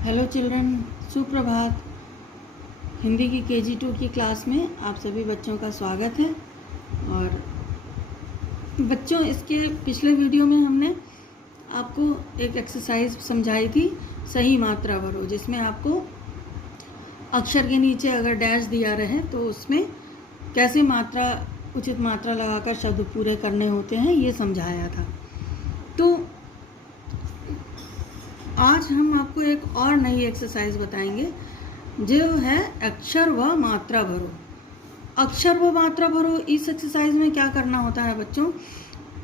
Hello children, सुप्रभात। हिंदी की KG2 की क्लास में आप सभी बच्चों का स्वागत है। और बच्चों, इसके पिछले वीडियो में हमने आपको एक एक्सरसाइज समझाई थी, सही मात्रा भरो, जिसमें आपको अक्षर के नीचे अगर डैश दिया रहे तो उसमें कैसे उचित मात्रा लगाकर शब्द पूरे करने होते हैं, ये समझाया था। तो आज हम आपको एक और नई एक्सरसाइज बताएंगे जो है अक्षर व मात्रा भरो। अक्षर व मात्रा भरो, इस एक्सरसाइज में क्या करना होता है बच्चों,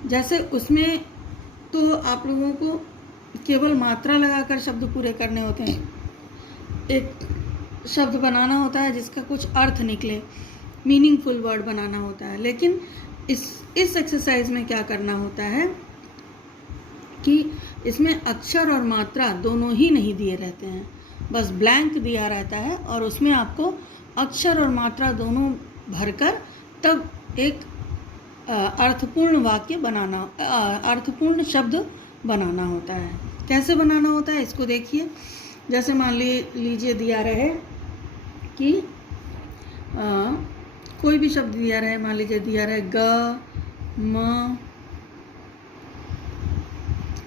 जैसे उसमें तो आप लोगों को केवल मात्रा लगाकर शब्द पूरे करने होते हैं। एक शब्द बनाना होता है जिसका कुछ अर्थ निकले, मीनिंगफुल वर्ड बनाना होता है। लेकिन इस एक्सरसाइज में क्या करना होता है कि इसमें अक्षर और मात्रा दोनों ही नहीं दिए रहते हैं, बस ब्लैंक दिया रहता है और उसमें आपको अक्षर और मात्रा दोनों भरकर तब एक अर्थपूर्ण वाक्य बनाना, अर्थपूर्ण शब्द बनाना होता है। कैसे बनाना होता है इसको देखिए। जैसे मान लीजिए दिया रहे कि कोई भी शब्द दिया रहे, मान लीजिए दिया रहे ग म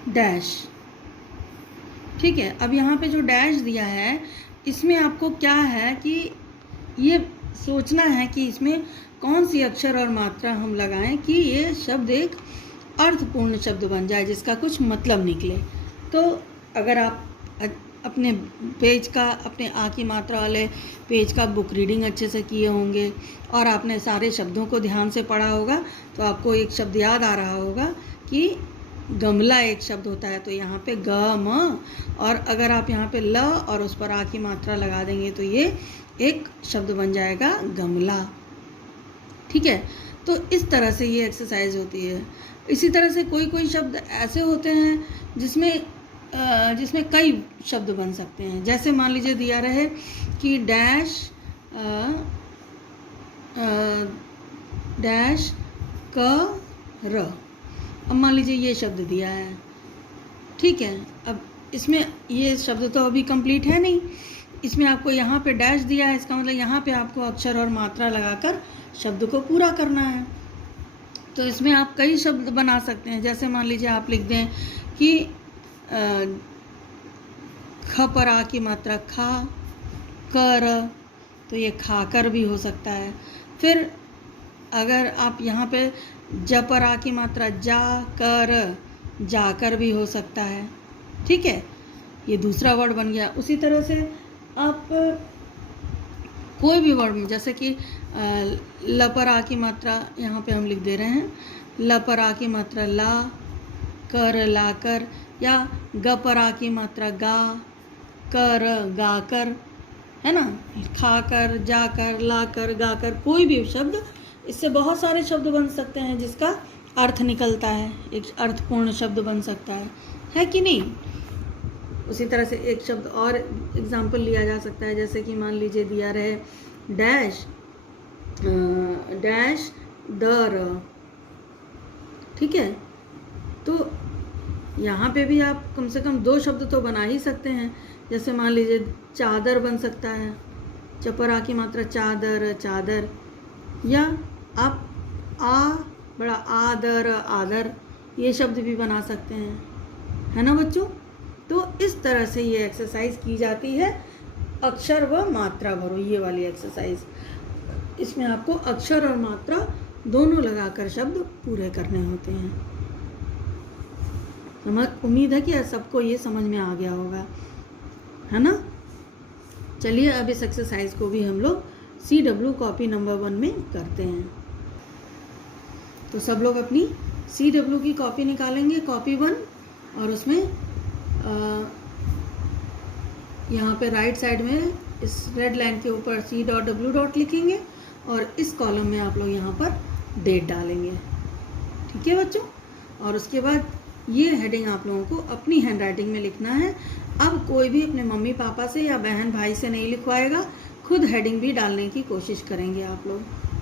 डैश। ठीक है, अब यहाँ पे जो डैश दिया है इसमें आपको क्या है कि ये सोचना है कि इसमें कौन सी अक्षर और मात्रा हम लगाएं कि ये शब्द एक अर्थपूर्ण शब्द बन जाए, जिसका कुछ मतलब निकले। तो अगर आप अपने पेज का, अपने आ की मात्रा वाले पेज का बुक रीडिंग अच्छे से किए होंगे और आपने सारे शब्दों को ध्यान से पढ़ा होगा, तो आपको एक शब्द याद आ रहा होगा कि गमला एक शब्द होता है। तो यहाँ पे ग म, और अगर आप यहाँ पे ल और उस पर आ की मात्रा लगा देंगे तो ये एक शब्द बन जाएगा गमला। ठीक है, तो इस तरह से ये एक्सरसाइज होती है। इसी तरह से कोई शब्द ऐसे होते हैं जिसमें कई शब्द बन सकते हैं। जैसे मान लीजिए दिया रहे कि डैश क र। अब मान लीजिए ये शब्द दिया है, ठीक है। अब इसमें ये शब्द तो अभी कंप्लीट है नहीं, इसमें आपको यहाँ पे डैश दिया है, इसका मतलब यहाँ पे आपको अक्षर और मात्रा लगाकर शब्द को पूरा करना है। तो इसमें आप कई शब्द बना सकते हैं। जैसे मान लीजिए आप लिख दें कि ख पर आ की मात्रा खा कर, तो ये खाकर भी हो सकता है। फिर अगर आप यहाँ पे ज पर आ की मात्रा जा कर, जाकर भी हो सकता है। ठीक है, ये दूसरा वर्ड बन गया। उसी तरह से आप कोई भी वर्ड में, जैसे कि ल पर आ की मात्रा यहाँ पे हम लिख दे रहे हैं, ल पर आ की मात्रा ला कर, ला कर, या ग पर आ की मात्रा गा कर, गा कर, है ना, खाकर, जाकर, लाकर, गाकर, कोई भी शब्द। इससे बहुत सारे शब्द बन सकते हैं जिसका अर्थ निकलता है, एक अर्थपूर्ण शब्द बन सकता है कि नहीं। उसी तरह से एक शब्द और एग्जाम्पल लिया जा सकता है। जैसे कि मान लीजिए दिया रहे डैश दर। ठीक है, तो यहाँ पे भी आप कम से कम 2 शब्द तो बना ही सकते हैं। जैसे मान लीजिए चादर बन सकता है, च पर आ की मात्रा चादर, चादर, या आप बड़ा आदर, आदर, ये शब्द भी बना सकते हैं, है ना बच्चों। तो इस तरह से ये एक्सरसाइज की जाती है, अक्षर व मात्रा भरो, ये वाली एक्सरसाइज। इसमें आपको अक्षर और मात्रा दोनों लगाकर शब्द पूरे करने होते हैं। उम्मीद है कि सबको ये समझ में आ गया होगा, है ना। चलिए अब इस एक्सरसाइज को भी हम लोग CW कॉपी नंबर 1 में करते हैं। तो सब लोग अपनी CW की कॉपी निकालेंगे, कॉपी 1, और उसमें यहाँ पे राइट साइड में इस रेड लाइन के ऊपर C.W. लिखेंगे और इस कॉलम में आप लोग यहाँ पर डेट डालेंगे। ठीक है बच्चों, और उसके बाद ये हेडिंग आप लोगों को अपनी हैंडराइटिंग में लिखना है। अब कोई भी अपने मम्मी पापा से या बहन भाई से नहीं लिखवाएगा, खुद हेडिंग भी डालने की कोशिश करेंगे आप लोग।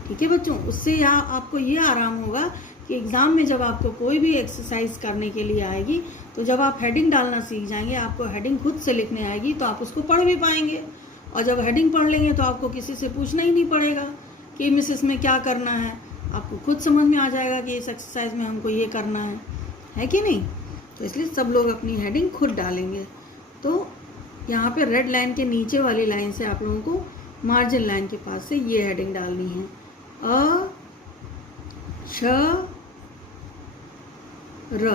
ठीक है बच्चों, उससे यहाँ आपको ये आराम होगा कि एग्ज़ाम में जब आपको कोई भी एक्सरसाइज करने के लिए आएगी तो जब आप हेडिंग डालना सीख जाएंगे, आपको हेडिंग खुद से लिखने आएगी, तो आप उसको पढ़ भी पाएंगे। और जब हेडिंग पढ़ लेंगे तो आपको किसी से पूछना ही नहीं पड़ेगा कि मिस इसमें क्या करना है, आपको खुद समझ में आ जाएगा कि इस एक्सरसाइज में हमको ये करना है कि नहीं। तो इसलिए सब लोग अपनी हेडिंग खुद डालेंगे। तो यहाँ पे रेड लाइन के नीचे वाली लाइन से आप लोगों को मार्जिन लाइन के पास से ये हेडिंग डालनी है, अ क्ष र,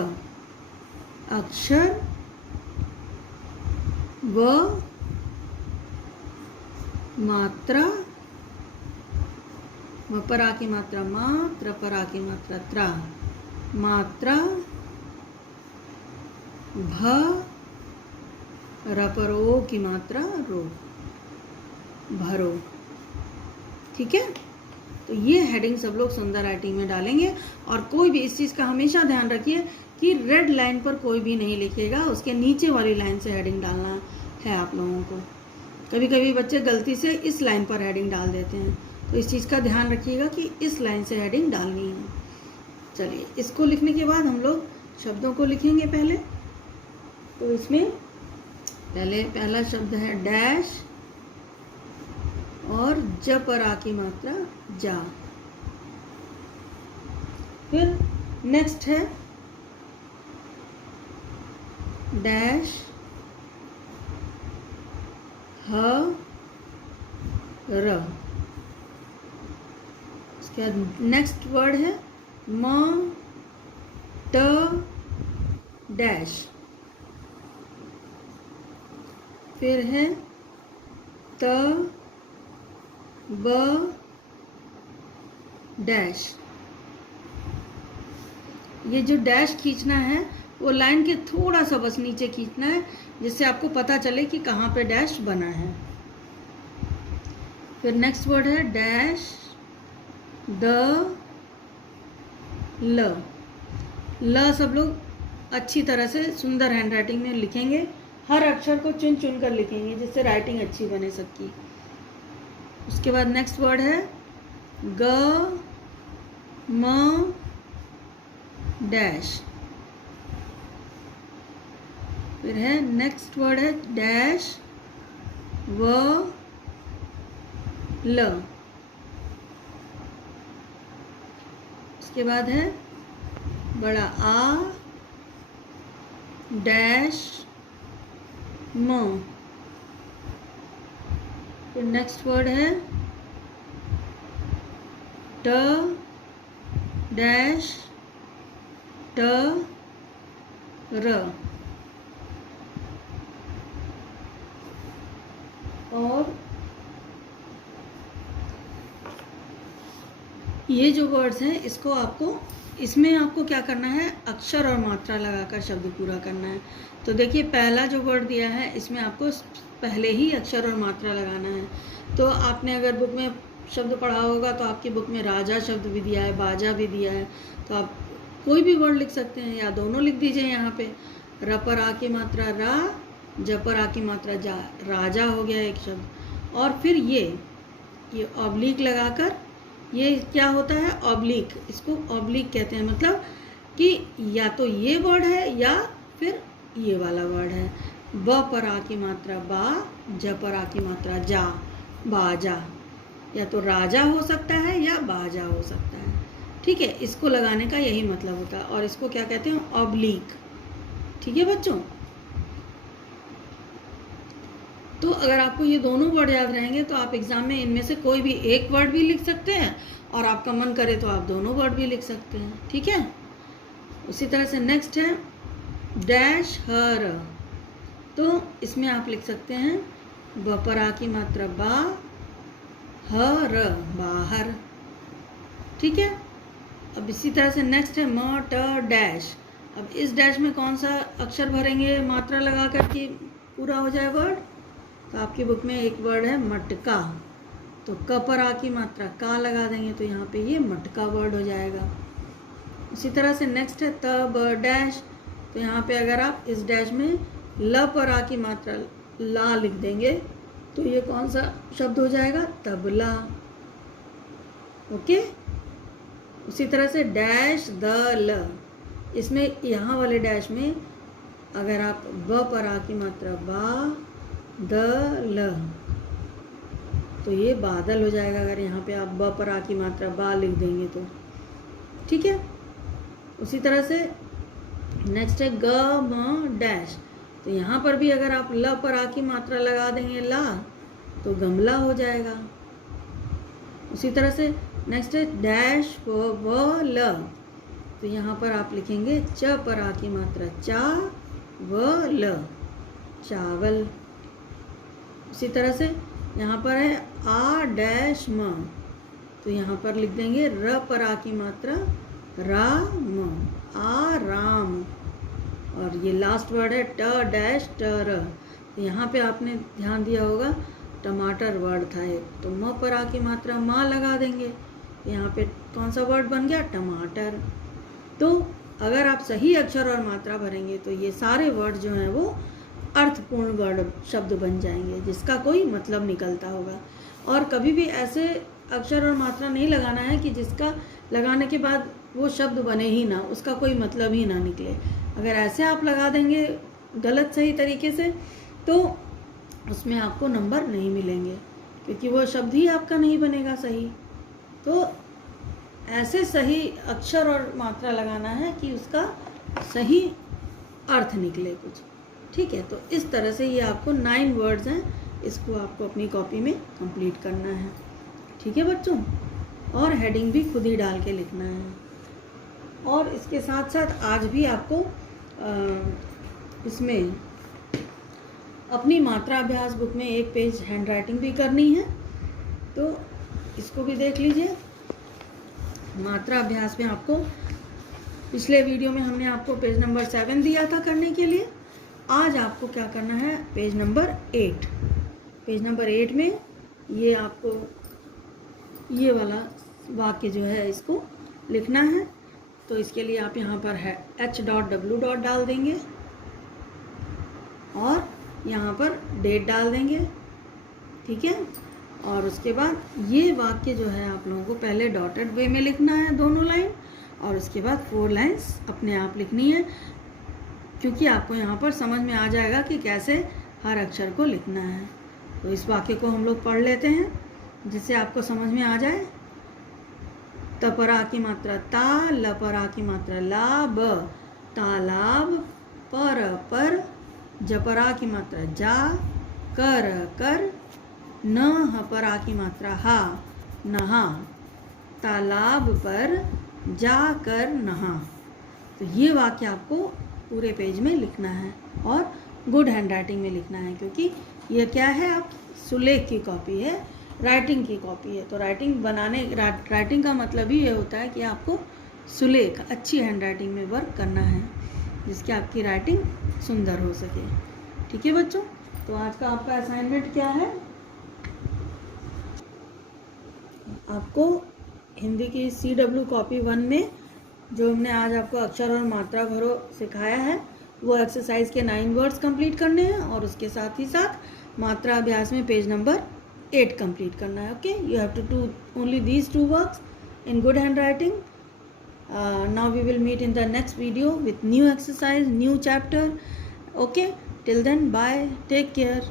अक्षर व मात्रा, म पर आ की मात्रा मा, त्र पर आ की मात्रा त्रा, मात्रा भ, र पर ओ की मात्रा रो, भरो। ठीक है, तो ये हेडिंग सब लोग सुंदर राइटिंग में डालेंगे। और कोई भी इस चीज़ का हमेशा ध्यान रखिए कि रेड लाइन पर कोई भी नहीं लिखेगा, उसके नीचे वाली लाइन से हेडिंग डालना है आप लोगों को। कभी कभी बच्चे गलती से इस लाइन पर हेडिंग डाल देते हैं, तो इस चीज़ का ध्यान रखिएगा कि इस लाइन से हेडिंग डालनी है। चलिए, इसको लिखने के बाद हम लोग शब्दों को लिखेंगे पहले। तो इसमें पहला शब्द है डैश और ज पर आ की मात्रा जा। फिर नेक्स्ट है डैश ह र। इसके बाद नेक्स्ट वर्ड है म ट डैश। फिर है त ब डैश। ये जो डैश खींचना है वो लाइन के थोड़ा सा बस नीचे खींचना है, जिससे आपको पता चले कि कहाँ पे डैश बना है। फिर नेक्स्ट वर्ड है डैश द ल। ल सब लोग अच्छी तरह से सुंदर हैंडराइटिंग में लिखेंगे, हर अक्षर को चुन चुन कर लिखेंगे जिससे राइटिंग अच्छी बने सबकी। उसके बाद नेक्स्ट वर्ड है ग म डैश। फिर है नेक्स्ट वर्ड है डैश व ल। उसके बाद है बड़ा आ डैश म। फिर नेक्स्ट वर्ड है ट डैश ट र। और ये जो वर्ड्स हैं इसमें आपको क्या करना है, अक्षर और मात्रा लगाकर शब्द पूरा करना है। तो देखिए, पहला जो वर्ड दिया है इसमें आपको पहले ही अक्षर और मात्रा लगाना है। तो आपने अगर बुक में शब्द पढ़ा होगा तो आपकी बुक में राजा शब्द भी दिया है, बाजा भी दिया है, तो आप कोई भी वर्ड लिख सकते हैं या दोनों लिख दीजिए। यहाँ पे र पर आ की मात्रा रा, ज पर आ की मात्रा जा, राजा हो गया एक शब्द। और फिर ये ऑब्लिक लगाकर, ये क्या होता है ऑब्लिक, इसको ऑब्लिक कहते हैं, मतलब कि या तो ये वर्ड है या फिर ये वाला वर्ड है। ब पर आ की मात्रा बा, ज पर आ की मात्रा जा, बाजा। या तो राजा हो सकता है या बाजा हो सकता है। ठीक है, इसको लगाने का यही मतलब होता है और इसको क्या कहते हैं, ऑब्लिक। ठीक है बच्चों, तो अगर आपको ये दोनों वर्ड याद रहेंगे तो आप एग्जाम में इनमें से कोई भी एक वर्ड भी लिख सकते हैं और आपका मन करे तो आप दोनों वर्ड भी लिख सकते हैं। ठीक है, उसी तरह से नेक्स्ट है डैश हर। तो इसमें आप लिख सकते हैं ब पर आ की मात्रा बा, हर बाहर। ठीक है, अब इसी तरह से नेक्स्ट है म ट डैश। अब इस डैश में कौन सा अक्षर भरेंगे मात्रा लगा कर के पूरा हो जाए वर्ड, तो आपकी बुक में एक वर्ड है मटका, तो क पर आ की मात्रा का लगा देंगे तो यहाँ पे ये मटका वर्ड हो जाएगा। इसी तरह से नेक्स्ट है त ब डैश। तो यहाँ पे अगर आप इस डैश में ल पर आ की मात्रा ला लिख देंगे तो ये कौन सा शब्द हो जाएगा, तबला। ओके। उसी तरह से डैश द ल, इसमें यहाँ वाले डैश में अगर आप ब पर आ की मात्रा बा द ल, तो ये बादल हो जाएगा। अगर यहाँ पे आप ब पर आ की मात्रा बा लिख देंगे तो, ठीक है। उसी तरह से नेक्स्ट है ग म डैश, तो यहाँ पर भी अगर आप ल पर आ की मात्रा लगा देंगे ला, तो गमला हो जाएगा। उसी तरह से नेक्स्ट है डैश व ल, तो यहाँ पर आप लिखेंगे च पर आ की मात्रा चा व ल, चावल। उसी तरह से यहाँ पर है आ डैश म, तो यहाँ पर लिख देंगे र पर आ की मात्रा राम, आराम। और ये लास्ट वर्ड है ट डैश ट र, तो यहाँ पे आपने ध्यान दिया होगा टमाटर वर्ड था एक, तो म पर आ की मात्रा माँ लगा देंगे, यहाँ पे कौन सा वर्ड बन गया, टमाटर। तो अगर आप सही अक्षर और मात्रा भरेंगे तो ये सारे वर्ड जो हैं वो अर्थपूर्ण वर्ड शब्द बन जाएंगे, जिसका कोई मतलब निकलता होगा। और कभी भी ऐसे अक्षर और मात्रा नहीं लगाना है कि जिसका लगाने के बाद वो शब्द बने ही ना, उसका कोई मतलब ही ना निकले। अगर ऐसे आप लगा देंगे गलत सही तरीके से, तो उसमें आपको नंबर नहीं मिलेंगे, क्योंकि वो शब्द ही आपका नहीं बनेगा सही। तो ऐसे सही अक्षर और मात्रा लगाना है कि उसका सही अर्थ निकले कुछ, ठीक है। तो इस तरह से ये आपको 9 वर्ड्स हैं, इसको आपको अपनी कॉपी में कंप्लीट करना है, ठीक है बच्चों। और हेडिंग भी खुद ही डाल के लिखना है। और इसके साथ साथ आज भी आपको इसमें अपनी मात्रा अभ्यास बुक में एक पेज हैंड राइटिंग भी करनी है, तो इसको भी देख लीजिए। मात्रा अभ्यास में आपको पिछले वीडियो में हमने आपको पेज नंबर 7 दिया था करने के लिए। आज आपको क्या करना है, पेज नंबर 8। पेज नंबर 8 में ये आपको ये वाला वाक्य जो है इसको लिखना है। तो इसके लिए आप यहाँ पर है h.w. डाल देंगे और यहाँ पर डेट डाल देंगे, ठीक है। और उसके बाद ये वाक्य जो है आप लोगों को पहले डॉटेड वे में लिखना है दोनों लाइन, और उसके बाद 4 लाइन्स अपने आप लिखनी है, क्योंकि आपको यहाँ पर समझ में आ जाएगा कि कैसे हर अक्षर को लिखना है। तो इस वाक्य को हम लोग पढ़ लेते हैं जिससे आपको समझ में आ जाए। त पर आ की मात्रा ता, ल पर आ की मात्रा ला, ब तालाब, पर ज पर आ की मात्रा जा, कर, न ह पर आ की मात्रा हा, नहा, तालाब पर जाकर नहा। तो ये वाक्य आपको पूरे पेज में लिखना है और गुड हैंड राइटिंग में लिखना है, क्योंकि ये क्या है, आप सुलेख की कॉपी है, राइटिंग की कॉपी है। तो राइटिंग का मतलब ही ये होता है कि आपको सुलेख अच्छी हैंड राइटिंग में वर्क करना है, जिसकी आपकी राइटिंग सुंदर हो सके, ठीक है बच्चों। तो आज का आपका असाइनमेंट क्या है, आपको हिंदी की CW कॉपी 1 में जो हमने आज आपको अक्षर और मात्रा भरो सिखाया है, वो एक्सरसाइज के 9 वर्ड्स कंप्लीट करने हैं, और उसके साथ ही साथ मात्रा अभ्यास में पेज नंबर 8 कंप्लीट करना है। Okay, you have to do only these 2 works in good handwriting. Now we will meet in the next video with new exercise, new chapter. Okay, till then, bye, take care.